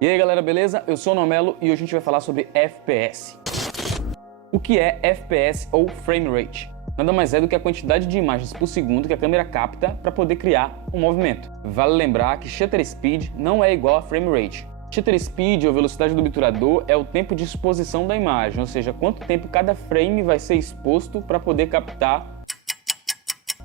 E aí galera, beleza? Eu sou o Nomelo e hoje a gente vai falar sobre FPS. O que é FPS ou Frame Rate? Nada mais é do que a quantidade de imagens por segundo que a câmera capta para poder criar um movimento. Vale lembrar que Shutter Speed não é igual a Frame Rate. Shutter Speed, ou velocidade do obturador, é o tempo de exposição da imagem, ou seja, quanto tempo cada frame vai ser exposto para poder captar,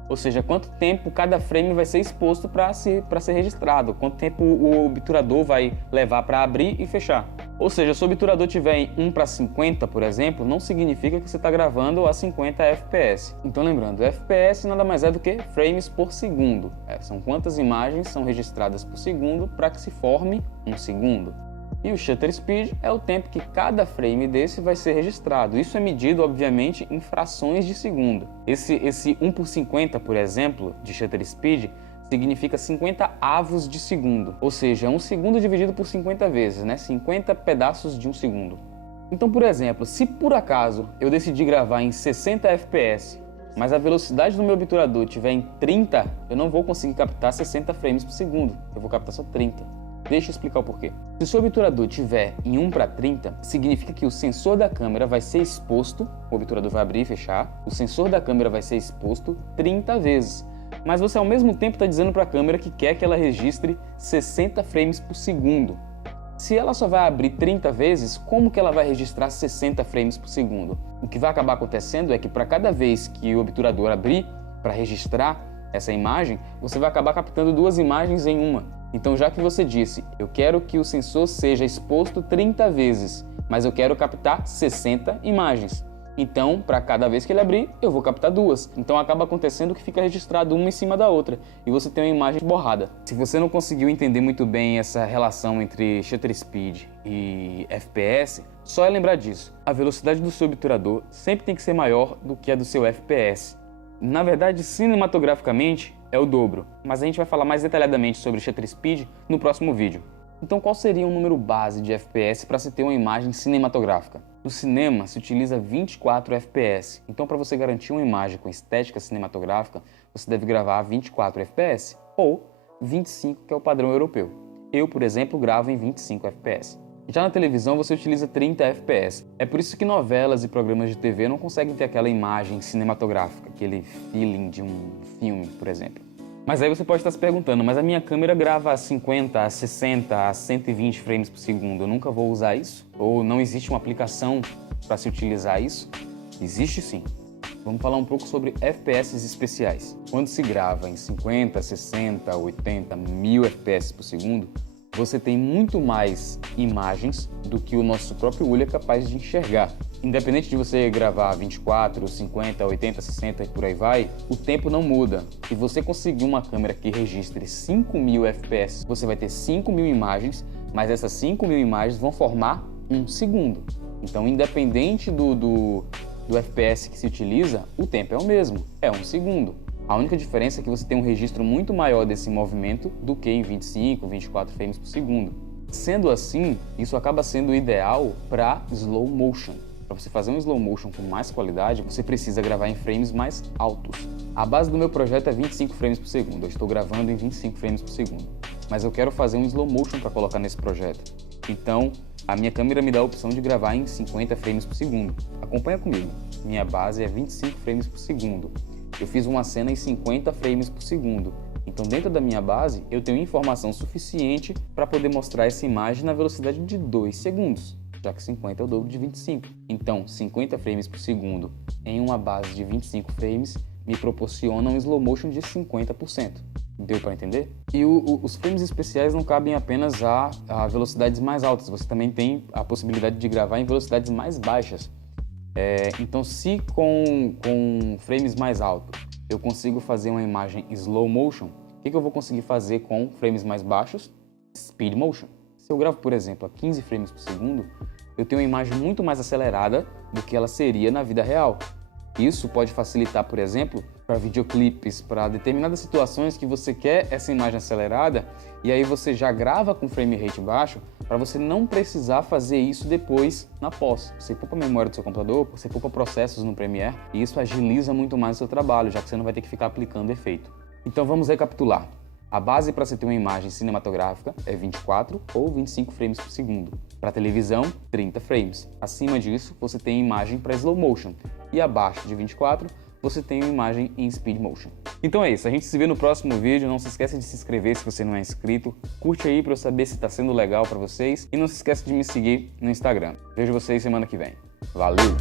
ou seja, quanto tempo cada frame vai ser exposto para ser registrado, quanto tempo o obturador vai levar para abrir e fechar. Ou seja, se o obturador tiver em 1:50, por exemplo, não significa que você está gravando a 50 FPS. Então lembrando, FPS nada mais é do que frames por segundo. São quantas imagens são registradas por segundo para que se forme um segundo. E o Shutter Speed é o tempo que cada frame desse vai ser registrado. Isso é medido, obviamente, em frações de segundo. Esse 1/50, por exemplo, de Shutter Speed, significa 50 avos de segundo. Ou seja, 1 segundo dividido por 50 vezes, né? 50 pedaços de 1 segundo. Então, por exemplo, se por acaso eu decidir gravar em 60 FPS, mas a velocidade do meu obturador estiver em 30, eu não vou conseguir captar 60 frames por segundo. Eu vou captar só 30. Deixa eu explicar o porquê. Se o seu obturador estiver em 1:30, significa que o sensor da câmera vai ser exposto, o obturador vai abrir e fechar, o sensor da câmera vai ser exposto 30 vezes. Mas você ao mesmo tempo está dizendo para a câmera que quer que ela registre 60 frames por segundo. Se ela só vai abrir 30 vezes, como que ela vai registrar 60 frames por segundo? O que vai acabar acontecendo é que para cada vez que o obturador abrir para registrar essa imagem, você vai acabar captando duas imagens em uma. Então, já que você disse, eu quero que o sensor seja exposto 30 vezes, mas eu quero captar 60 imagens. Então, para cada vez que ele abrir, eu vou captar duas. Então, acaba acontecendo que fica registrado uma em cima da outra e você tem uma imagem borrada. Se você não conseguiu entender muito bem essa relação entre Shutter Speed e FPS, só é lembrar disso. A velocidade do seu obturador sempre tem que ser maior do que a do seu FPS. Na verdade, cinematograficamente, é o dobro, mas a gente vai falar mais detalhadamente sobre Shutter Speed no próximo vídeo. Então, qual seria um número base de FPS para se ter uma imagem cinematográfica? No cinema, se utiliza 24 FPS, então para você garantir uma imagem com estética cinematográfica, você deve gravar a 24 FPS, ou 25, que é o padrão europeu. Eu, por exemplo, gravo em 25 FPS. Já na televisão, você utiliza 30 FPS. É por isso que novelas e programas de TV não conseguem ter aquela imagem cinematográfica, aquele feeling de um filme, por exemplo. Mas aí você pode estar se perguntando, mas a minha câmera grava a 50, a 60, a 120 frames por segundo, eu nunca vou usar isso? Ou não existe uma aplicação para se utilizar isso? Existe sim. Vamos falar um pouco sobre FPS especiais. Quando se grava em 50, 60, 80, 1000 FPS por segundo, você tem muito mais imagens do que o nosso próprio olho é capaz de enxergar. Independente de você gravar 24, 50, 80, 60 e por aí vai, o tempo não muda. Se você conseguir uma câmera que registre 5000 FPS, você vai ter 5000 imagens, mas essas 5000 imagens vão formar 1 segundo. Então, independente do FPS que se utiliza, o tempo é o mesmo, é 1 segundo. A única diferença é que você tem um registro muito maior desse movimento do que em 25, 24 frames por segundo. Sendo assim, isso acaba sendo ideal para slow motion. Para você fazer um slow motion com mais qualidade, você precisa gravar em frames mais altos. A base do meu projeto é 25 frames por segundo, eu estou gravando em 25 frames por segundo. Mas eu quero fazer um slow motion para colocar nesse projeto. Então, a minha câmera me dá a opção de gravar em 50 frames por segundo. Acompanha comigo. Minha base é 25 frames por segundo. Eu fiz uma cena em 50 frames por segundo. Então, dentro da minha base, eu tenho informação suficiente para poder mostrar essa imagem na velocidade de 2 segundos, já que 50 é o dobro de 25. Então, 50 frames por segundo em uma base de 25 frames me proporciona um slow motion de 50%. Deu para entender? E os frames especiais não cabem apenas a velocidades mais altas, você também tem a possibilidade de gravar em velocidades mais baixas. Então, se com frames mais altos eu consigo fazer uma imagem slow motion, o que eu vou conseguir fazer com frames mais baixos? Speed motion. Se eu gravo, por exemplo, a 15 frames por segundo, eu tenho uma imagem muito mais acelerada do que ela seria na vida real. Isso pode facilitar, por exemplo, para videoclipes, para determinadas situações que você quer essa imagem acelerada e aí você já grava com frame rate baixo para você não precisar fazer isso depois na pós. Você poupa a memória do seu computador, você poupa processos no Premiere e isso agiliza muito mais o seu trabalho, já que você não vai ter que ficar aplicando efeito. Então vamos recapitular. A base para você ter uma imagem cinematográfica é 24 ou 25 frames por segundo. Para televisão, 30 frames. Acima disso, você tem imagem para slow motion. E abaixo de 24, você tem uma imagem em speed motion. Então é isso, a gente se vê no próximo vídeo. Não se esqueça de se inscrever se você não é inscrito. Curte aí para eu saber se está sendo legal para vocês. E não se esqueça de me seguir no Instagram. Vejo vocês semana que vem. Valeu!